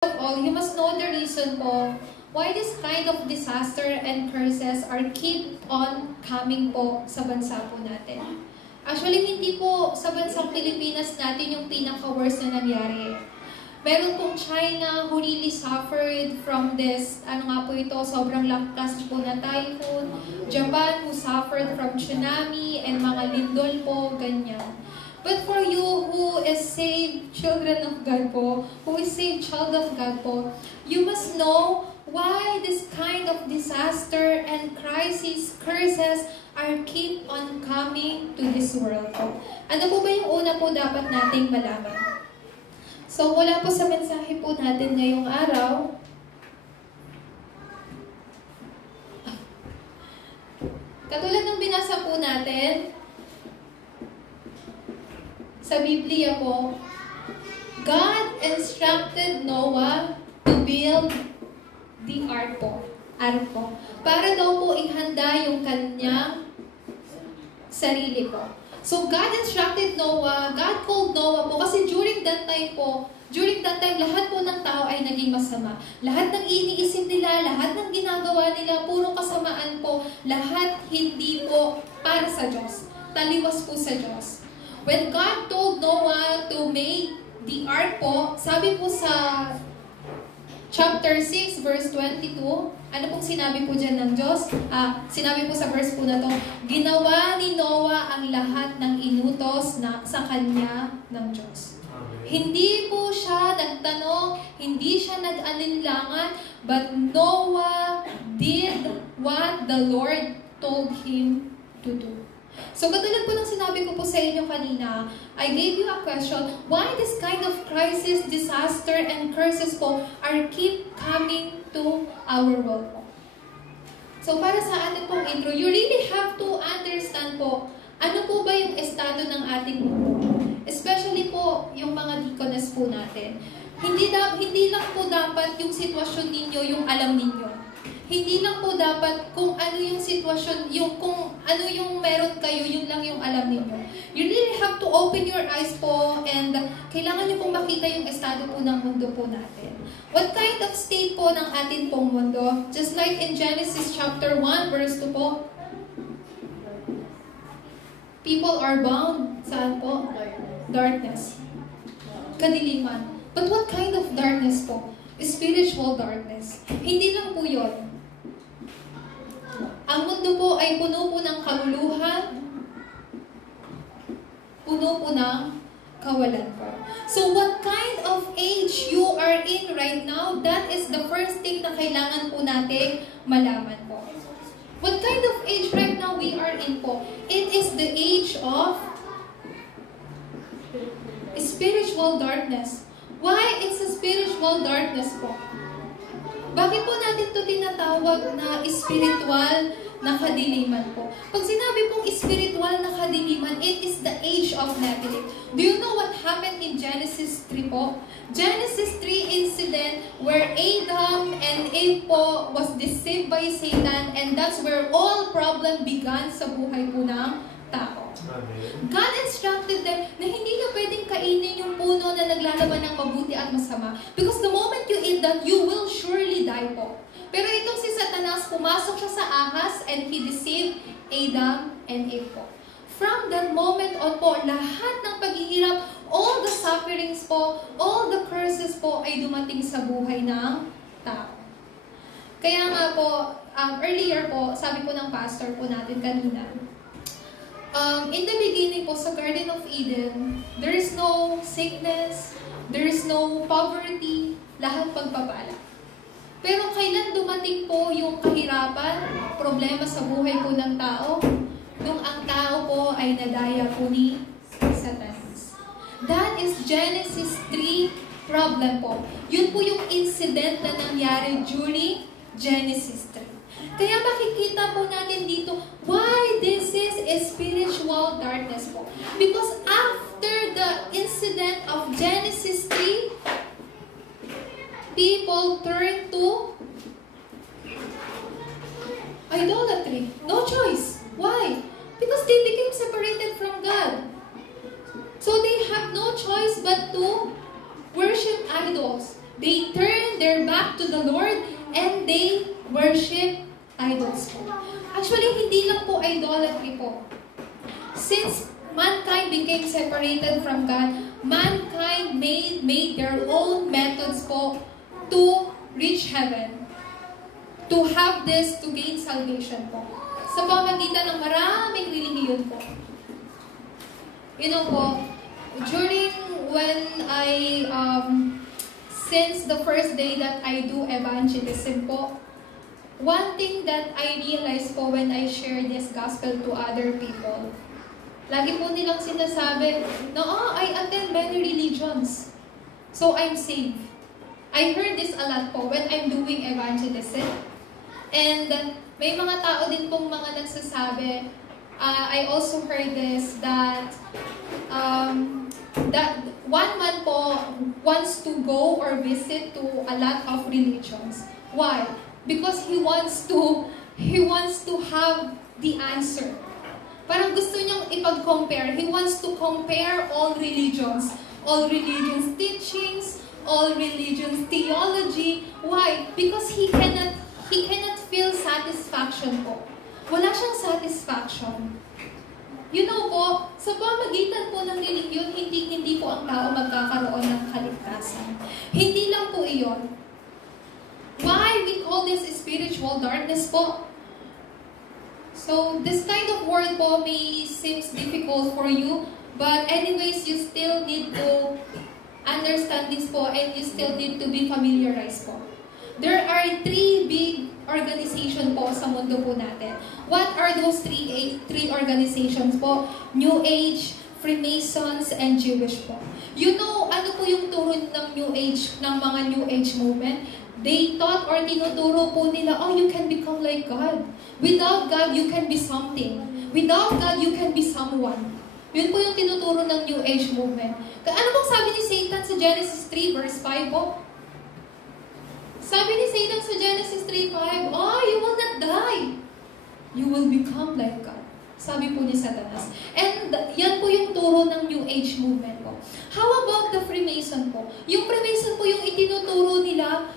of all, you must know the reason po why this kind of disaster and curses are keep on coming po sa bansa po natin. Actually, hindi po sa bansang Pilipinas natin yung pinaka-worst na nangyari. Meron pong China who really suffered from this, sobrang lakas po na typhoon. Japan who suffered from tsunami and mga lindol po, ganyan. But for you who is saved children of God po, who is saved child of God po, you must know why this kind of disaster and crisis, curses are keep on coming to this world po. Ano po ba yung una po dapat nating malaman? So, mula po sa mensahe po natin ngayong araw, katulad ng binasa po natin, sa Biblia po, God instructed Noah to build the ark po. Para daw po ihanda yung kanyang sarili po. So God instructed Noah, God called Noah po, kasi during that time, lahat po ng tao ay naging masama. Lahat ng iniisip nila, lahat ng ginagawa nila, puro kasamaan po. Lahat hindi po para sa Diyos. Taliwas po sa Diyos. When God told Noah to make the ark po, sabi po sa chapter 6, verse 22, ano pong sinabi po dyan ng Diyos? Sinabi po sa verse po na to, ginawa ni Noah ang lahat ng inutos na sa kanya ng Diyos. Amen. Hindi po siya nagtanong, hindi siya nag-alinlangan, but Noah did what the Lord told him to do. So, katulad po ng sinabi ko po sa inyo kanina, I gave you a question, why this kind of crisis, disaster, and curses po are keep coming to our world po? So, para sa atin pong intro, you really have to understand po, ano po ba yung estado ng ating mundo? Especially po, yung mga deaconess po natin. Hindi lang po dapat yung sitwasyon ninyo yung alam ninyo. Hindi lang po dapat kung ano yung sitwasyon, kung ano yung meron kayo, yun lang yung alam ninyo. You really have to open your eyes po and kailangan nyo pong makita yung estado po ng mundo po natin. What kind of state po ng atin pong mundo? Just like in Genesis chapter 1, verse 2 po. People are bound. Saan po? Darkness. Kadiliman. But what kind of darkness po? Spiritual darkness. Hindi lang po yun. Ang mundo po ay puno po ng kaluluhan, puno po ng kawalan po. So what kind of age you are in right now, that is the first thing na kailangan po natin malaman po. What kind of age right now we are in po? It is the age of spiritual darkness. Why it's a spiritual darkness po? Bakit po natin ito tinatawag na spiritual na kadiliman po? Pag sinabi pong spiritual na kadiliman, it is the age of Nephilim. Do you know what happened in Genesis 3 po? Genesis 3 incident where Adam and Eve po was deceived by Satan, and that's where all problem began sa buhay po ng tao. God instructed them na hindi na pwedeng kainin yung puno na naglalaman ng mabuti at masama. Because the moment you eat that, you will surely die po. Pero itong si Satanas, pumasok siya sa ahas and he deceived Adam and Eve po. From that moment on po, lahat ng paghihirap, all the sufferings po, all the curses po ay dumating sa buhay ng tao. Kaya nga po, earlier po, sabi po ng pastor po natin kanina, in the beginning po sa Garden of Eden, there is no sickness, there is no poverty, lahat pagpapala. Pero kailan dumating po yung kahirapan, problema sa buhay po ng tao? Nung ang tao po ay nadaya po ni Satanas. That is Genesis 3 problem po. Yun po yung incident na nangyari during Genesis 3. Kaya makikita po natin dito why this is a spiritual darkness po. Because after the incident of Genesis 3, people turn to idolatry. No choice. Why? Because they became separated from God. So they have no choice but to worship idols. They turn their back to the Lord and they worship idols po. Actually, hindi lang po idolatry po. Since mankind became separated from God, mankind made their own methods po to reach heaven. To have this, to gain salvation po. Sa pamagitan ng maraming relihiyon po. You know po, during when since the first day that I do evangelism po, one thing that I realized po when I share this gospel to other people, lagi po nilang sinasabi, no, I attend many religions, so I'm safe. I heard this a lot po when I'm doing evangelism. And may mga tao din pong mga nagsasabi, I also heard this, that one man po wants to go or visit to a lot of religions. Why? Because he wants to have the answer. Parang gusto niyang ipag-compare. He wants to compare all religions teachings, all religions theology. Why? Because he cannot feel satisfaction po. Wala siyang satisfaction. You know po, sa pamagitan po ng religiyon, hindi po ang tao magkakaroon ng kaligtasan. Hindi lang po iyon. Why we call this spiritual darkness po? So, this kind of word po may seems difficult for you, but anyways, you still need to understand this po and you still need to be familiarized po. There are 3 big organization po sa mundo po natin. What are those three organizations po? New Age, Freemasons, and Jewish po. You know, ano po yung turo ng New Age, ng mga New Age movement? They taught or tinuturo po nila, oh, you can become like God. Without God, you can be something. Without God, you can be someone. Yun po yung tinuturo ng New Age movement. Ano bang sabi ni Satan sa Genesis 3 verse 5 po? Sabi ni Satan sa Genesis 3:5, oh, you will not die. You will become like God. Sabi po ni Satanas. And yan po yung turo ng New Age movement po. How about the Freemason po? Yung Freemason po yung itinuturo nila,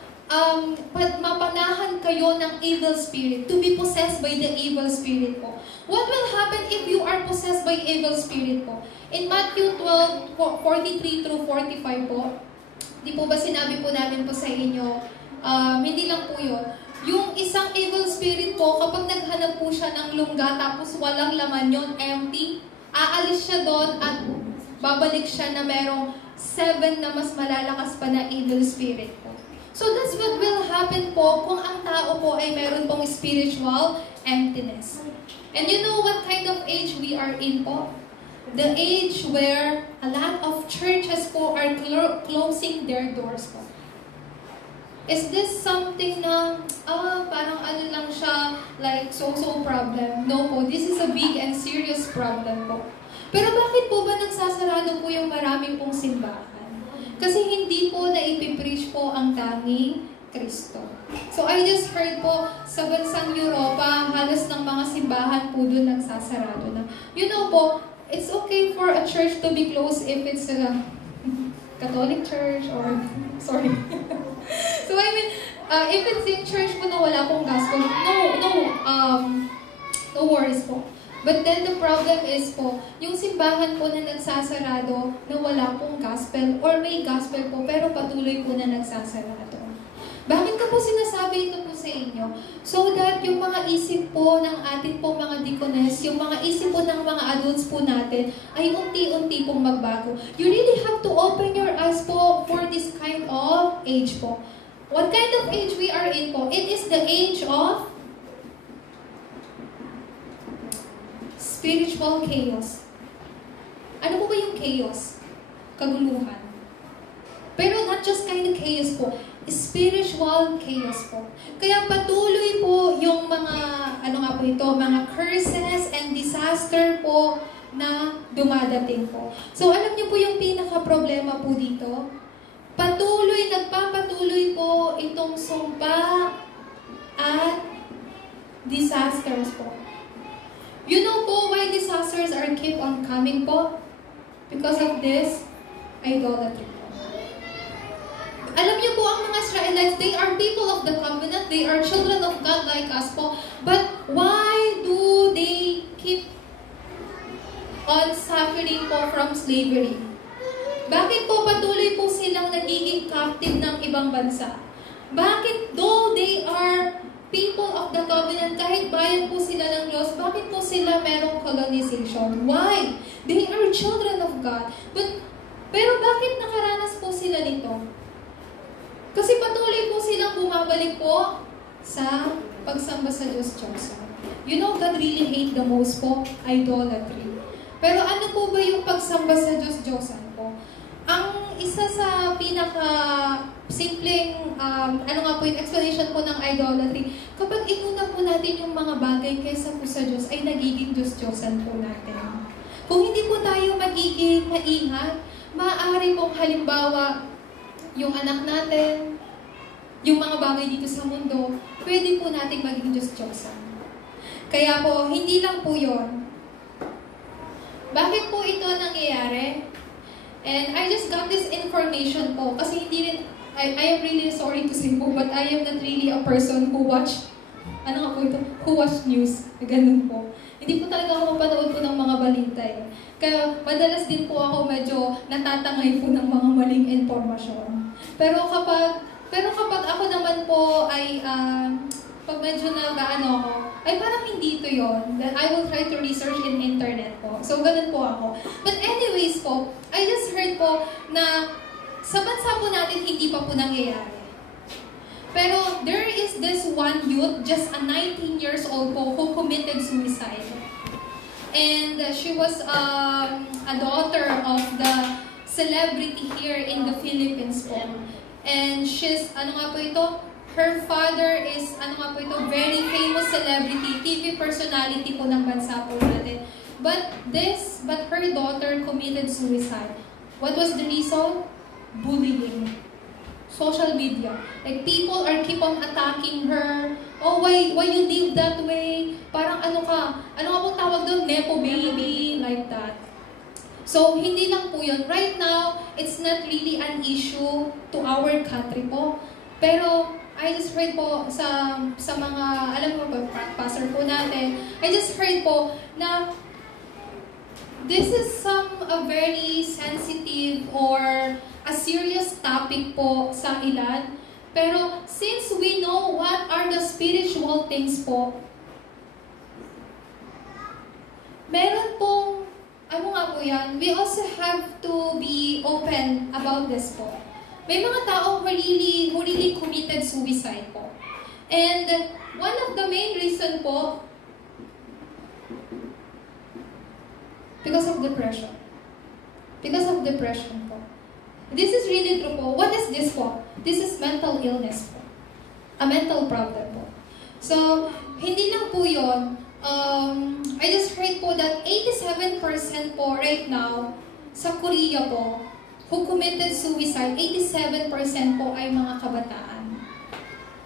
mapanahan kayo ng evil spirit, to be possessed by the evil spirit po. What will happen if you are possessed by evil spirit po? In Matthew 12:43 through 45 po, di po ba sinabi po namin po sa inyo, hindi lang po yun. Yung isang evil spirit po, kapag naghanap po siya ng lungga tapos walang laman yun, empty, aalis siya doon at babalik siya na merong 7 na mas malalakas pa na evil spirit po. So that's what will happen po kung ang tao po ay meron pong spiritual emptiness. And you know what kind of age we are in po? The age where a lot of churches po are closing their doors po. Is this something na, parang ano lang siya, like so-so problem? No po, this is a big and serious problem po. Pero bakit po ba nagsasarado po yung maraming pong simbahan? Kasi hindi po naipipreach po ang tanging Kristo. So I just heard po, sa bansang Europa, halos ng mga simbahan po doon nagsasarado na. You know po, it's okay for a church to be closed if it's a Catholic church or, sorry. So I mean, if it's in church po na wala pong gospel, no worries po. But then the problem is po, yung simbahan po na nagsasarado na wala pong gospel or may gospel po pero patuloy po na nagsasarado. Bakit ko po sinasabi ito po sa inyo? So that yung mga isip po ng atin po mga deaconess, yung mga isip po ng mga adults po natin ay unti-unti pong magbago. You really have to open your eyes po for this kind of age po. What kind of age we are in po? It is the age of spiritual chaos. Ano po ba yung chaos? Kaguluhan. Pero not just kind of chaos po. Spiritual chaos po. Kaya patuloy po yung mga, mga curses and disaster po na dumadating po. So alam niyo po yung pinaka-problema po dito? Nagpapatuloy po itong sumpa at disasters po. You know po why disasters are keep on coming po? Because of this idolatry. Alam niyo po, ang mga Israelites, they are people of the covenant, they are children of God like us po. But why do they keep on suffering po from slavery? Bakit po patuloy po silang nagiging captive ng ibang bansa? Bakit though they are people of the covenant, kahit bayan po sila ng Diyos, bakit po sila merong colonization? Why? They are children of God. Pero bakit nakaranas po sila nito? Kasi patuloy po silang bumabalik po sa pagsamba sa Diyos Diyosan. You know, God really hate the most po, idolatry. Pero ano po ba yung pagsamba sa Diyos Diyosan po? Ang isa sa pinaka-simpleng, yung explanation po ng idolatry, kapag inuna po natin yung mga bagay kaysa po sa Diyos, ay nagiging Diyos Diyosan po natin. Kung hindi po tayo magiging maingat, maaari pong halimbawa, yung anak natin, yung mga bagay dito sa mundo, pwede po nating maging Diyos-Diyosan. Kaya po, hindi lang po yun. Bakit po ito nangyayari? And I just got this information po, kasi hindi rin, I am really sorry to say po, but I am not really a person who watch news. Ganun po. Hindi po talaga ako mapanood po ng mga balita eh. Kaya madalas din po ako medyo natatangay po ng mga maling informasyon. Pero kapag ako naman po ay pag medyo nag-ano ako, ay parang hindi ito yun. Then I will try to research in internet po. So ganun po ako. But anyways po, I just heard po na sa bansa po natin hindi pa po nangyayari. Pero there is this one youth, just a 19 years old po, who committed suicide. And she was a daughter of the celebrity here in the Philippines po. And she's, her father is, very famous celebrity, TV personality po ng bansa po natin. But her daughter committed suicide. What was the reason? Bullying. Social media. Like, people are keep on attacking her. Oh, why you live that way? Parang ano pong tawag doon? Nepo baby, like that. So, hindi lang po yun. Right now, it's not really an issue to our country po. Pero, I just heard po sa mga, pastor po natin, I just heard po na this is a very sensitive or a serious topic po sa ilan. Pero since we know what are the spiritual things po, meron pong, we also have to be open about this po. May mga taong who really committed suicide po. And one of the main reason po, because of depression. Because of depression po. This is really true po. What is this po? This is mental illness po. A mental problem po. So, hindi lang po yun. I just heard po that 87% po right now sa Korea po, who committed suicide, 87% po ay mga kabataan.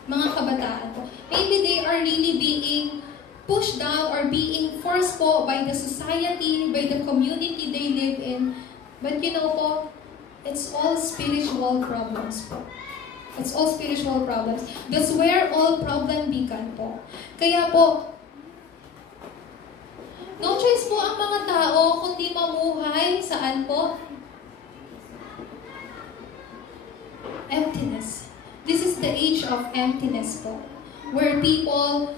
Mga kabataan po. Maybe they are really being pushed down or being forced po by the society, by the community they live in. But you know po, it's all spiritual problems po. It's all spiritual problems. That's where all problem began po. Kaya po, no choice po ang mga tao kundi mamuhay saan po? Emptiness. This is the age of emptiness po. Where people,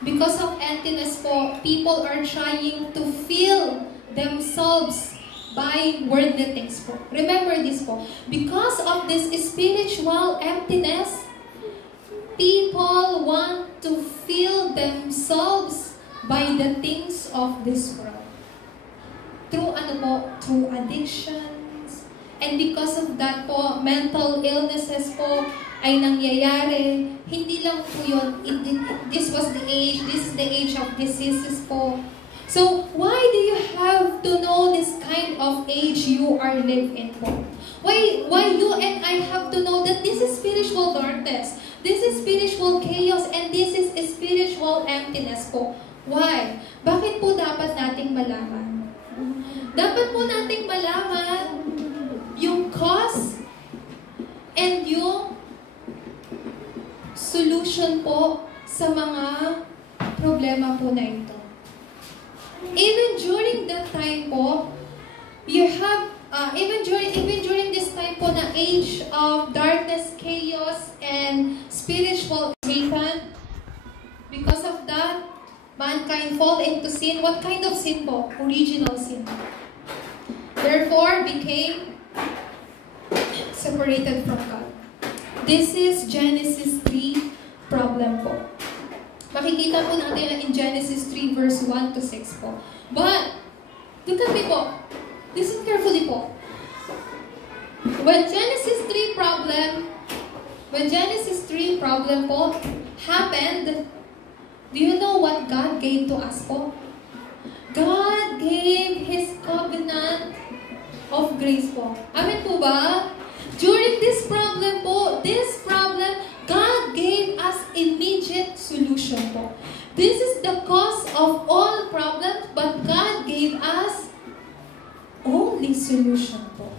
because of emptiness po, people are trying to fill themselves by worldly things po. Remember this po. Because of this spiritual emptiness, people want to fill themselves by the things of this world. Through through addictions. And because of that po, mental illnesses po ay nangyayari. Hindi lang po yun. This was the age, this is the age of diseases po. So, why do you have to know this kind of age you are living po? Why you and I have to know that this is spiritual darkness, this is spiritual chaos, and this is spiritual emptiness po? Why? Bakit po dapat nating malaman? Dapat po nating malaman yung cause and yung solution po sa mga problema po na ito. Even during that time po, you have, even during this time po na age of darkness, chaos, and spiritual Satan, because of that, mankind fall into sin. What kind of sin po? Original sin. Therefore, became separated from God. This is Genesis 3 problem po. Makikita po natin in Genesis 3 verse 1 to 6 po. But, look at me po. Listen carefully po. When Genesis 3 problem po happened, do you know what God gave to us po? God gave His covenant of grace po. Amen po ba? During this problem po, God gave us immediate solution po. This is the cause of all problems, but God gave us only solution po.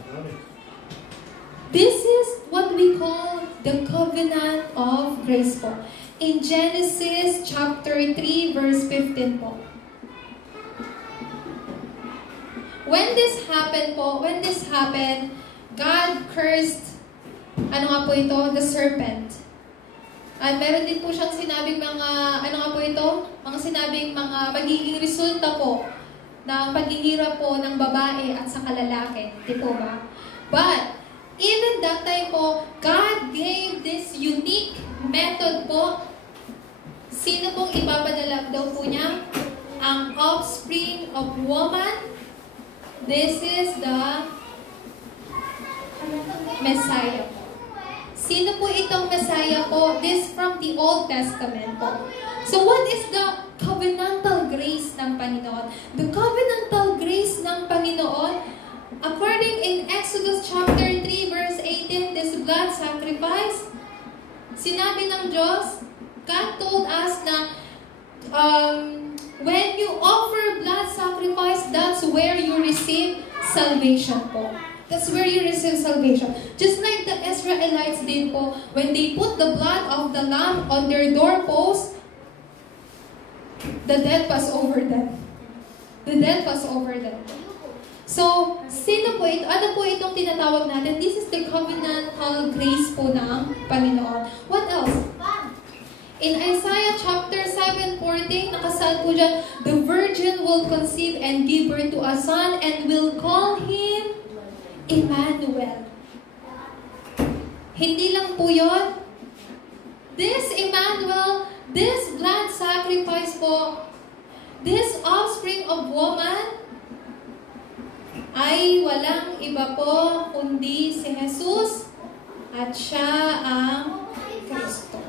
This is what we call the covenant of grace po. In Genesis chapter 3 verse 15 po. When this happened, God cursed, ano nga po ito? The serpent. At meron din po siyang sinabing mga, ano nga po ito? Mga sinabing mga magiging resulta po ng paghihirap po ng babae at sa kalalaki. Di po ba? But, even that time po, God gave this unique method po. Sino pong ipapadala daw po niya? Ang offspring of woman. This is the Messiah po. Sino po itong Messiah po? This from the Old Testament po. So what is the covenantal grace ng Panginoon? The covenantal grace ng Panginoon, according in Exodus chapter 3 verse 18, this blood sacrifice, sinabi ng Diyos, God told us na when you offer blood sacrifice, that's where you receive salvation po. That's where you receive salvation. Just like the Israelites did po, when they put the blood of the lamb on their doorpost, the death passed over them. The death passed over them. So, sino po ito? Ano po itong tinatawag natin? This is the covenantal grace po ng Panginoon. What else? In Isaiah chapter 7:14, nakasal po dyan, the virgin will conceive and give birth to a son and will call him Emmanuel. Hindi lang po yun. This Emmanuel, this blood sacrifice po, this offspring of woman, ay walang iba po kundi si Jesus at siya ang Kristo.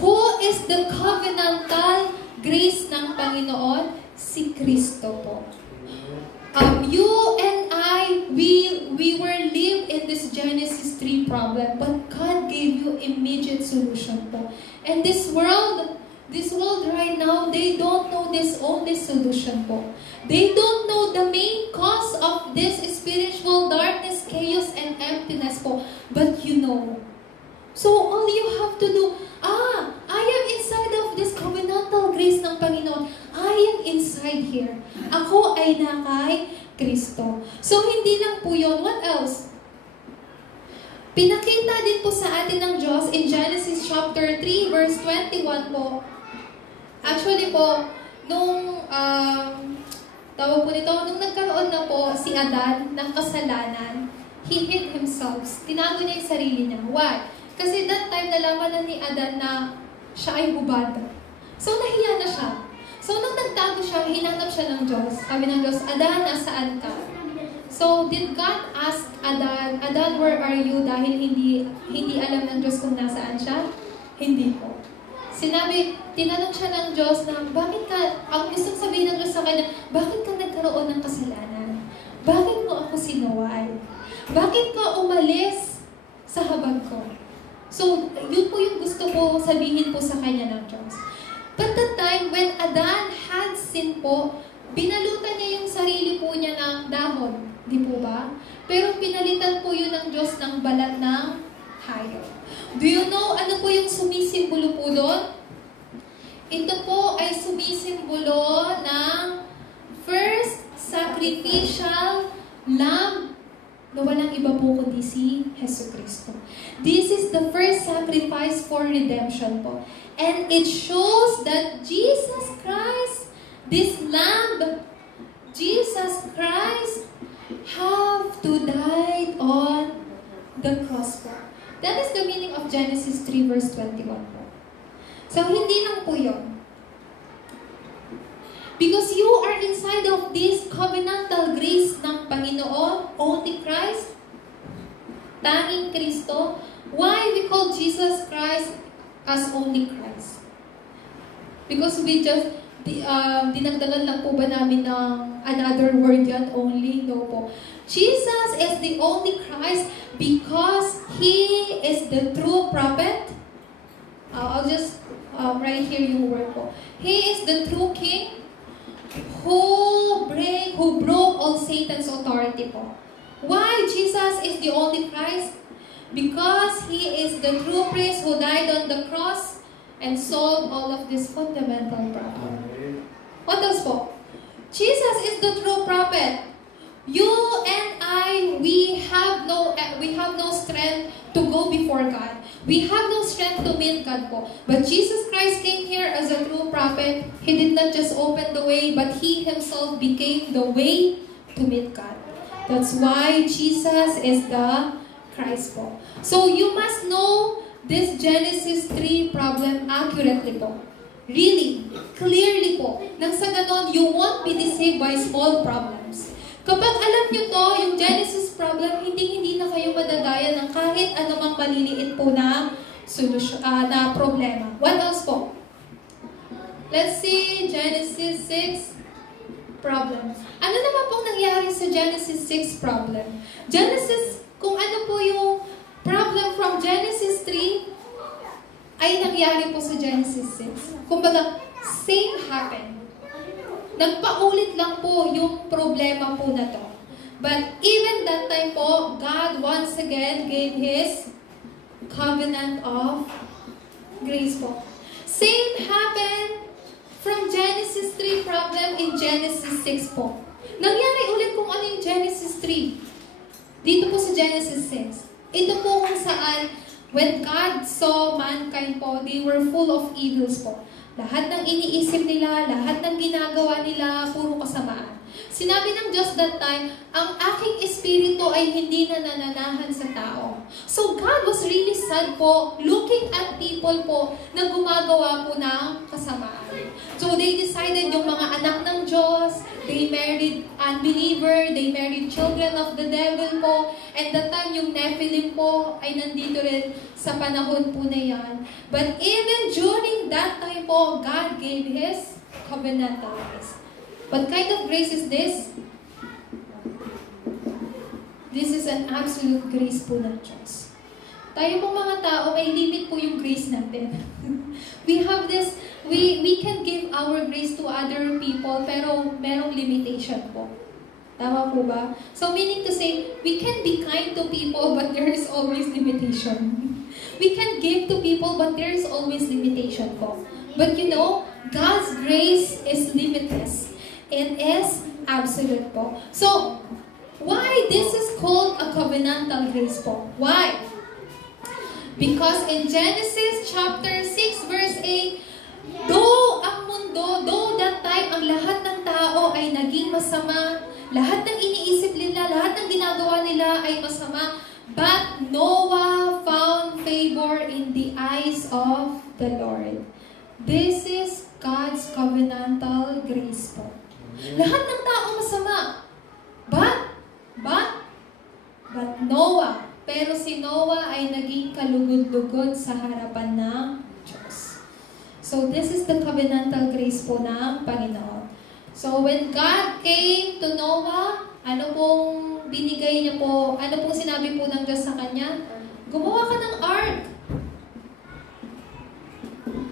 Who is the covenantal grace ng Panginoon? Si Kristo po. You and I, we were live in this Genesis 3 problem, but God gave you immediate solution po. And this world right now, they don't know this only solution po. They don't know the main cause of this spiritual darkness, chaos, and emptiness po. But you know. So all you have to do, I am inside of this covenantal grace ng Panginoon. I am inside here. Ako ay na kay Kristo. So hindi lang po yun. What else? Pinakita din po sa atin ng Diyos in Genesis chapter 3 verse 21 po. Actually po, nung tawag po nito, nung nagkaroon na po si Adan ng kasalanan, he hid himself. Tinago niya yung sarili niya. Why? Kasi that time nalaman na ni Adan na siya ay hubad. So nahiya na siya. So nung nagtago siya, hinanap siya ng Diyos. Sabi ng Diyos, Adan, nasaan ka? So did God ask Adan, Adan, where are you? Dahil hindi alam ng Diyos kung nasaan siya? Hindi po. Tinanong siya ng Diyos na, bakit ka, ang gustong sabihin ng Diyos sa kanya, bakit ka nagkaroon ng kasalanan? Bakit mo ako sinuway? Bakit ka umalis sa habag ko? So, yun po yung gusto ko sabihin po sa kanya ng Diyos. But that time, when Adan had sin po, binalutan niya yung sarili po niya ng dahon. Di po ba? Pero pinalitan po yun ng Diyos ng balat ng hayop. Do you know ano po yung sumisimbolo po doon? Ito po ay sumisimbolo ng first sacrificial lamb na walang iba po kundi si Jesucristo. This is the first sacrifice for redemption po. And it shows that Jesus Christ, this lamb, Jesus Christ, have to die on the cross po. That is the meaning of Genesis 3 verse 21 po. So, hindi lang po yun. Because you are inside of this covenantal grace ng Panginoon, only Christ, tanging Kristo. Why we call Jesus Christ as only Christ? Because we just, dinagdagan lang po ba namin ng another word yan, only? No po. Jesus is the only Christ because He is the true prophet. I'll just write here yung word po. He is the true King who broke all Satan's authority po. Why Jesus is the only Christ? Because He is the true priest who died on the cross and solved all of this fundamental problem. What else po? Jesus is the true prophet. You and I, we have no strength to go before God. We have no strength to meet God po. But Jesus Christ came here as a true prophet. He did not just open the way, but He Himself became the way to meet God. That's why Jesus is the Christ po. So you must know this Genesis 3 problem accurately po. Really, clearly po. Nang sa ganon, you won't be deceived by small problems. Kapag alam nyo to, yung Genesis problem, hindi na kayo madadaya ng kahit anumang maliliit po na na problema. What else po? Let's see, Genesis 6 problem. Ano naman pong nangyari sa Genesis 6 problem? Kung ano po yung problem from Genesis 3, ay nangyari po sa Genesis 6. Kumbaga, same happened. Nagpaulit lang po yung problema po na to. But even that time po, God once again gave His covenant of grace po. Same happened from Genesis 3 problem in Genesis 6 po. Nangyari ulit kung ano yung Genesis 3. Dito po sa Genesis 6. Ito po kung saan, when God saw mankind po, they were full of evils po. Lahat ng iniisip nila, lahat ng ginagawa nila, puro kasamaan. Sinabi ng Diyos that time, ang aking espiritu ay hindi na nananahan sa tao. So God was really sad po, looking at people po na gumagawa po ng kasamaan. So they decided yung mga anak ng Diyos, they married unbeliever, they married children of the devil po, and that time yung Nephilim po ay nandito rin sa panahon po na yan. But even during that time po, God gave His covenantal grace. What kind of grace is this? This is an absolute grace po ng Diyos. Tayo pong mga tao, may limit po yung grace natin. We have this, we can give our grace to other people, pero merong limitation po. Tama po ba? So meaning to say, we can be kind to people, but there is always limitation. We can give to people, but there is always limitation po. But you know, God's grace is limitless. It is absolute po. So, why this is called a covenantal grace po? Why? Because in Genesis chapter 6 verse 8, though that time ang lahat ng tao ay naging masama, lahat ng iniisip nila, lahat ng ginagawa nila ay masama, but Noah found favor in the eyes of the Lord. This is God's covenantal grace po. Lahat ng tao masama. But Noah. Pero si Noah ay naging kalugod-lugod sa harapan ng Diyos. So this is the covenantal grace po ng Panginoon. So when God came to Noah, ano pong binigay niya po, ano pong sinabi po ng Diyos sa kanya? Gumawa ka ng ark.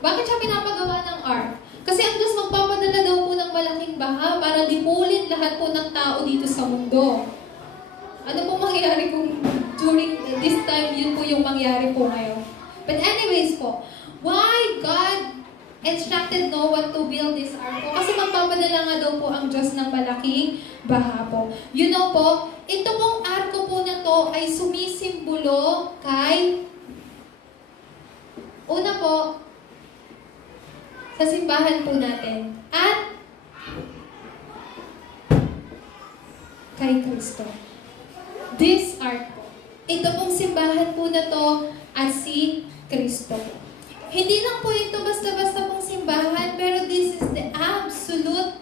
Bakit siya pinapagawa ng ark? Kasi ang Diyos magpapadala daw po ng malaking baha para lipulin lahat po ng tao dito sa mundo. Ano pong mangyayari kung during this time, yun po yung mangyari po ngayon. But anyways po, why God instructed Noah to build this ark po? Kasi magpapadala nga daw po ang Diyos ng malaking baha po. You know po, ito pong arko po na to ay sumisimbolo kay, una po, sa simbahan po natin, at kay Kristo. This ark po. Ito pong simbahan po na to at si Kristo. Hindi lang po ito basta-basta pong simbahan, pero this is the absolute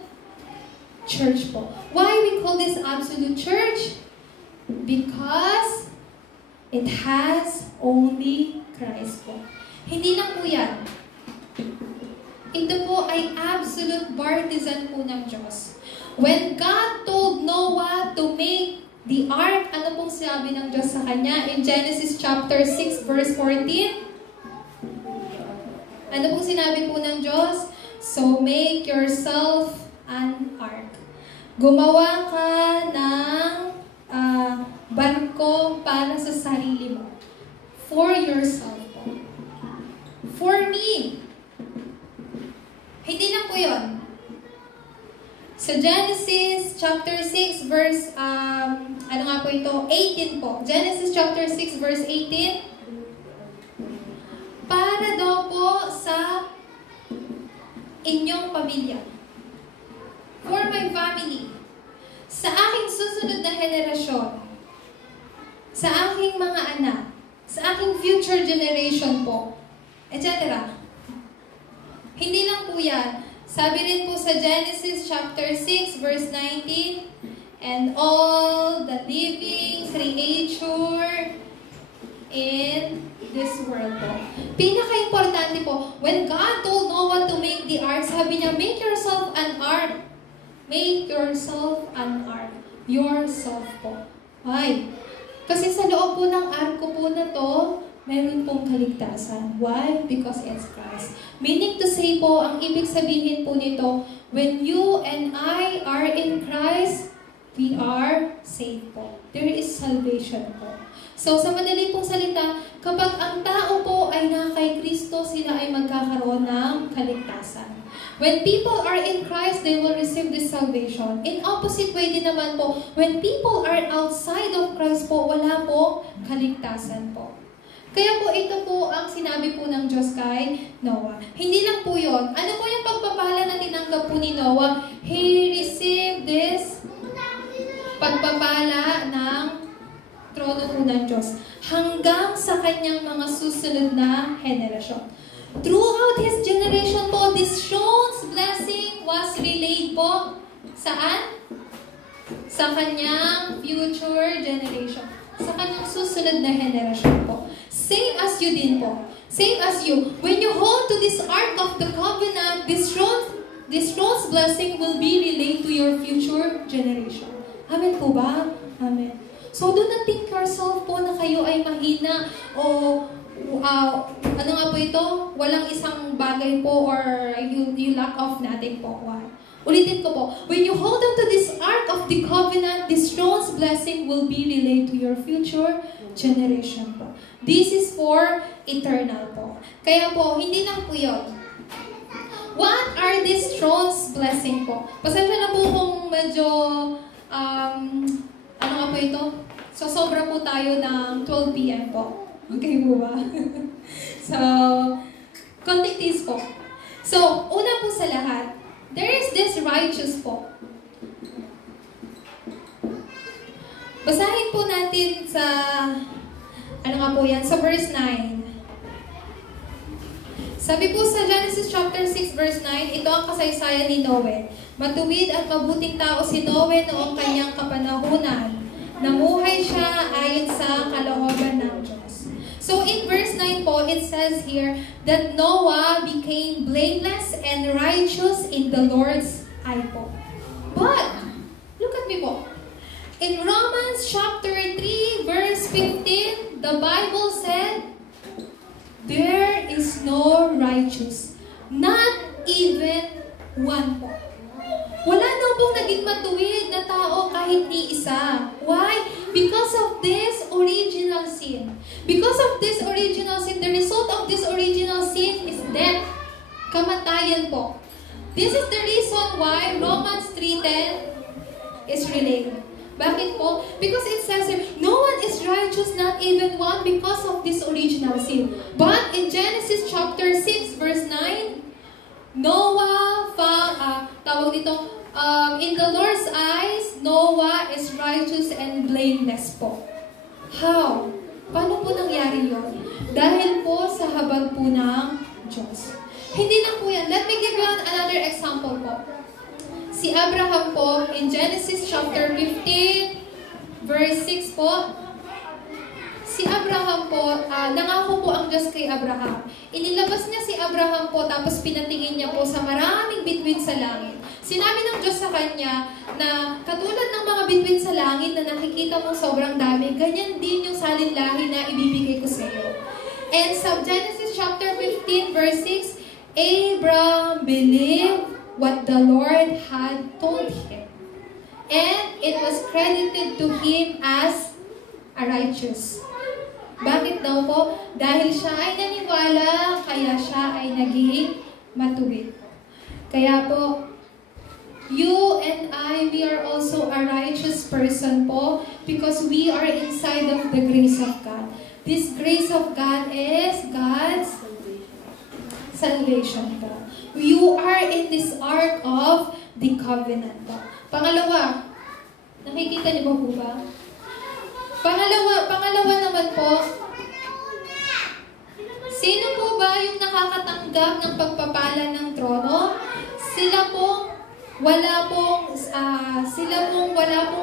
church po. Why we call this absolute church? Because it has only Christ po. Hindi lang po yan. Ito po ay absolute partisan po ng Diyos. When God told Noah to make the ark, ano pong sinabi ng Diyos sa kanya? In Genesis chapter 6 verse 14, ano pong sinabi po ng Diyos? So make yourself an ark. Gumawa ka ng barko para sa sarili mo. For yourself po. For me. Hindi lang po yun. Sa Genesis chapter 6 verse, ano nga po ito? 18 po. Genesis chapter 6 verse 18. Para daw po sa inyong pamilya. For my family. Sa aking susunod na henerasyon. Sa aking mga anak. Sa aking future generation po. Etc. Hindi lang po yan. Sabi rin po sa Genesis chapter 6 verse 19, and all the living creature in this world po. Pinaka-importante po, when God told Noah to make the ark, sabi niya, make yourself an ark. Make yourself an ark. Yourself po. Ay, kasi sa loob po ng arko po na to, meron pong kaligtasan. Why? Because it's Christ. Meaning to say po, ang ibig sabihin po nito, when you and I are in Christ, we are saved po. There is salvation po. So, sa madali pong salita, kapag ang tao po ay na kay Kristo, sila ay magkakaroon ng kaligtasan. When people are in Christ, they will receive this salvation. In opposite way din naman po, when people are outside of Christ po, wala po kaligtasan po. Kaya po ito po ang sinabi po ng Diyos kay Noah. Hindi lang po yun. Ano po yung pagpapala na tinanggap po ni Noah? He received this pagpapala ng trono po ng Diyos hanggang sa kanyang mga susunod na henerasyon. Throughout his generation po, this Sean's blessing was relayed po saan? Sa kanyang future generation. Sa kanyang susunod na henerasyon po. Same as you din po. Same as you. When you hold to this Ark of the Covenant, this throne's blessing will be relayed to your future generation. Amen po ba? Amen. So do not think yourself po na kayo ay mahina o ano nga po ito? Walang isang bagay po or you lack of nothing po. Why? Ulitin ko po. When you hold on to this Ark of the Covenant, this throne's blessing will be relayed to your future generation po. This is for eternal po. Kaya po, hindi lang po yun. What are these throne's blessing po? Pasensya na po kung medyo, ano nga po ito? So, sobra po tayo ng 12 p.m. po. Okay po ba? So, context po. So, una po sa lahat, there is this righteous po. Basahin po natin sa, ano nga po yan, sa verse 9. Sabi po sa Genesis chapter 6 verse 9, ito ang kasaysayan ni Noe. Matuwid at mabuting tao si Noe noong kanyang kapanahunan. Namuhay siya ayon sa kalooban ng Diyos. So in verse 9 po, it says here that Noah became blameless and righteous in the Lord's eye po. But, look at me po. In Romans chapter 3 verse 15, the Bible said, there is no righteous, not even one po. Wala daw pong naging matuwid na tao kahit ni isa. Why? Because of this original original sin. Because of this original sin, the result of this original sin is death. Kamatayan po. This is the reason why Romans 3:10 is related. Bakit po? Because it says here, no one is righteous, not even one, because of this original sin. But in Genesis chapter 6, verse 9, Noah found, in the Lord's eyes, Noah is righteous and blameless po. How? Paano po nangyari yun? Dahil po sa habag po ng Diyos. Hindi na po yan. Let me give you another example po. Si Abraham po, in Genesis chapter 15, verse 6 po, si Abraham po, nangako po ang Diyos kay Abraham. Inilabas niya si Abraham po, tapos pinatingin niya po sa maraming bituin sa langit. Sinabi ng Diyos sa kanya na katulad ng mga bituin sa langit na nakikita mo sobrang dami, ganyan din yung salinlahi na ibibigay ko sa iyo. And sa Genesis chapter 15, verse 6, Abraham believed what the Lord had told him. And it was credited to him as a righteous. Bakit daw po? Dahil siya ay naniwala, kaya siya ay naging matuwid. Kaya po, you and I, we are also a righteous person po because we are inside of the grace of God. This grace of God is God's salvation po. You are in this ark of the covenant po. Pangalawa, nakikita niyo po ba? Pangalawa naman po, sino po ba yung nakakatanggap ng pagpapala ng trono? Sila pong wala pong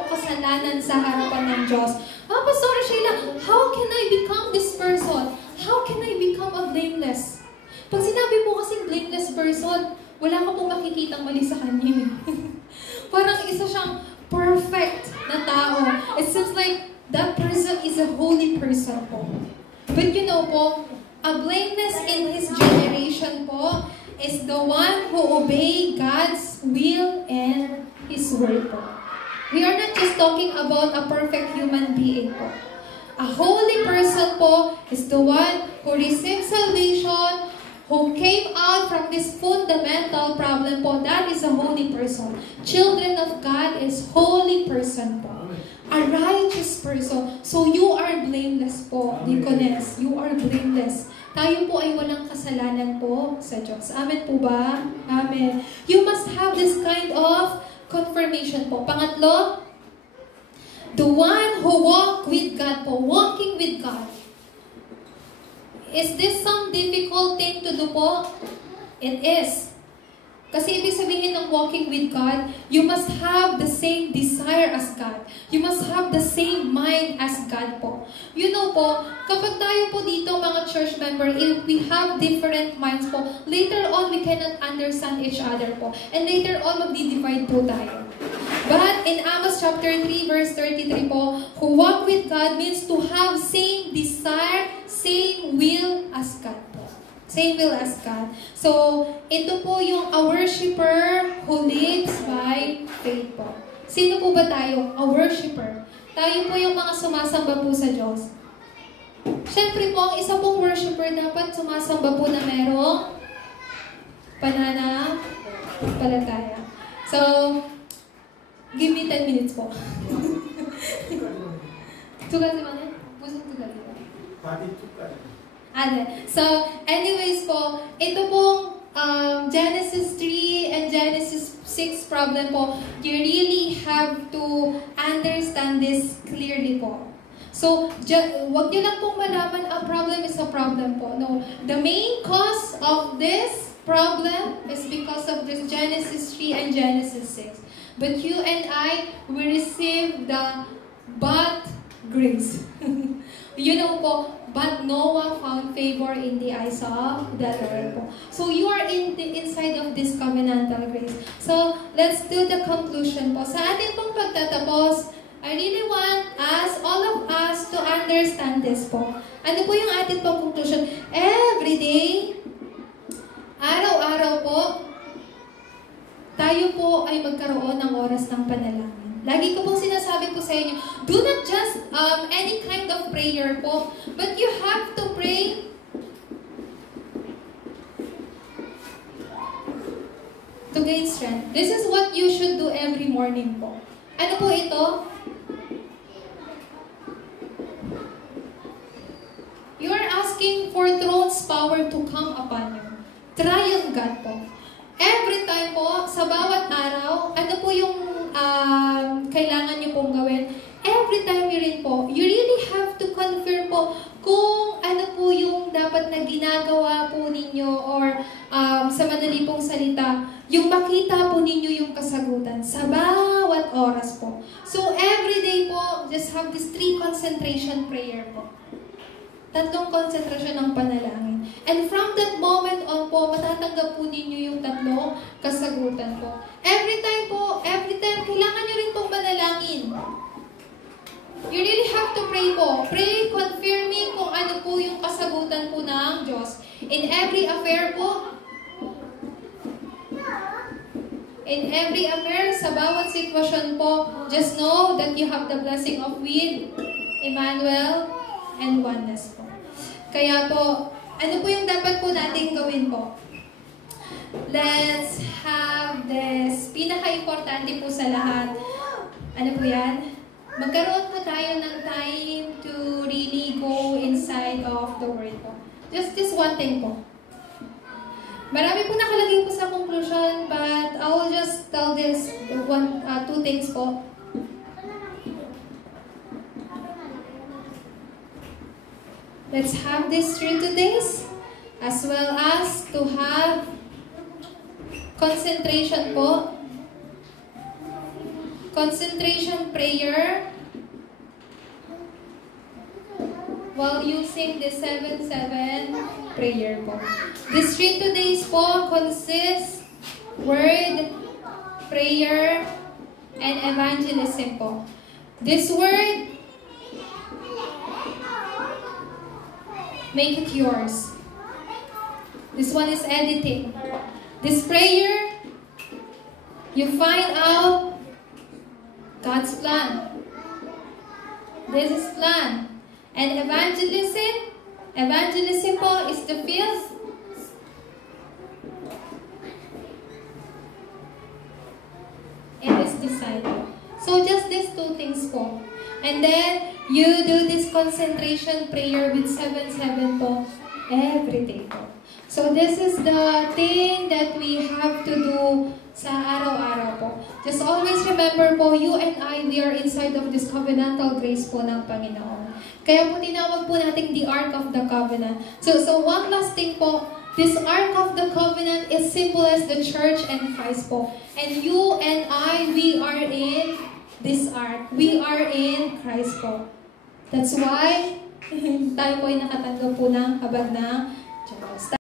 kasalanan sa harapan ng Diyos. Pastor Sheila, how can I become this person? How can I become a blameless? Pag sinabi po kasing blameless person, wala ka pong makikitang mali sa kanya. Parang isa siyang perfect na tao. It seems like that person is a holy person po. But you know po, a blameless in his generation po is the one who obey God's will and His word po. We are not just talking about a perfect human being po. A holy person po is the one who received salvation, who came out from this fundamental problem po. That is a holy person. Children of God is holy person po. A righteous person. So you are blameless po, Deaconess. You are blameless. Tayo po ay walang kasalanan po sa Diyos. Amen po ba? Amen. You must have this kind of confirmation po. Pangatlo, the one who walk with God po. Walking with God. Is this some difficult thing to do po? It is. Kasi ibig sabihin ng walking with God, you must have the same desire as God. You must have the same mind as God po. You know po, kapag tayo po dito mga church member, if we have different minds po, later on we cannot understand each other po. And later on magdi-divide po tayo. But in Amos chapter 3 verse 33 po, who walk with God means to have same desire, same will as God po. Same will as God. So, ito po yung a worshiper who lives by faith po. Sino po ba tayo? A worshiper. Tayo po yung mga sumasamba po sa Diyos. Siyempre po, ang isa pong worshiper dapat sumasamba po na merong pananampalataya. So, give me 10 minutes po. Tugal si Manan? Pusong tugal di ba? So, anyways po, ito pong Genesis 3 and Genesis 6 problem po, you really have to understand this clearly po. So, wag niyo lang pong malaman a problem is a problem po. No, the main cause of this problem is because of this Genesis 3 and Genesis 6. But you and I, we receive the but grace. You know po, but Noah found favor in the eyes of the Lord po. So you are inside of this covenantal grace. So let's do the conclusion po. Sa atin pong pagtatapos, I really want us, all of us, to understand this po. Ano po yung atin pong conclusion? Every day, araw-araw po, tayo po ay magkaroon ng oras ng panalangin. Lagi ko pong sinasabi po sa inyo, do not just any kind of prayer po, but you have to pray to gain strength. This is what you should do every morning po. Ano po ito? You are asking for throne's power to come upon you. Trial God po. Every time po, sa bawat araw, ano po yung kailangan nyo pong gawin? Every time you rin po, you really have to confirm po kung ano po yung dapat na ginagawa po ninyo or sa madali pong salita, yung makita po ninyo yung kasagutan sa bawat oras po. So every day po, just have this 3 concentration prayer po. 3 konsentrasyon ng panalangin. And from that moment on po, matatanggap po ninyo yung 3 kasagutan po. Every time, kailangan nyo rin pong manalangin. You really have to pray po. Pray confirming kung ano po yung kasagutan po ng Diyos. In every affair po, sa bawat sitwasyon po, just know that you have the blessing of with Emmanuel and oneness po. Kaya po, ano po yung dapat po natin gawin po? Let's have this. Pinaka-importante po sa lahat. Ano po yan? Magkaroon po tayo ng time to really go inside of the Word po. Just this one thing po. Marami po nakalagay po sa conclusion, but I will just tell this 2 things po. Let's have this 3 days, as well as to have concentration po. Concentration prayer while using the 7-7 prayer po. This 3 days po consists word, prayer, and evangelism po. This word, make it yours. This one is editing. This prayer, you find out God's plan. This is plan. And evangelism po is the field. It is disciple. So just these 2 things po. And then, you do this concentration prayer with 7-7 po every day po. So this is the thing that we have to do sa araw-araw po. Just always remember po, you and I, we are inside of this covenantal grace po ng Panginoon. Kaya po tinawag po natin the Ark of the Covenant. So one last thing po, this Ark of the Covenant is symbol as the church and Christ po. And you and I, we are in this ark. We are in Christ po. That's why tayo po ay nakatanggap po ng habag ng Diyos.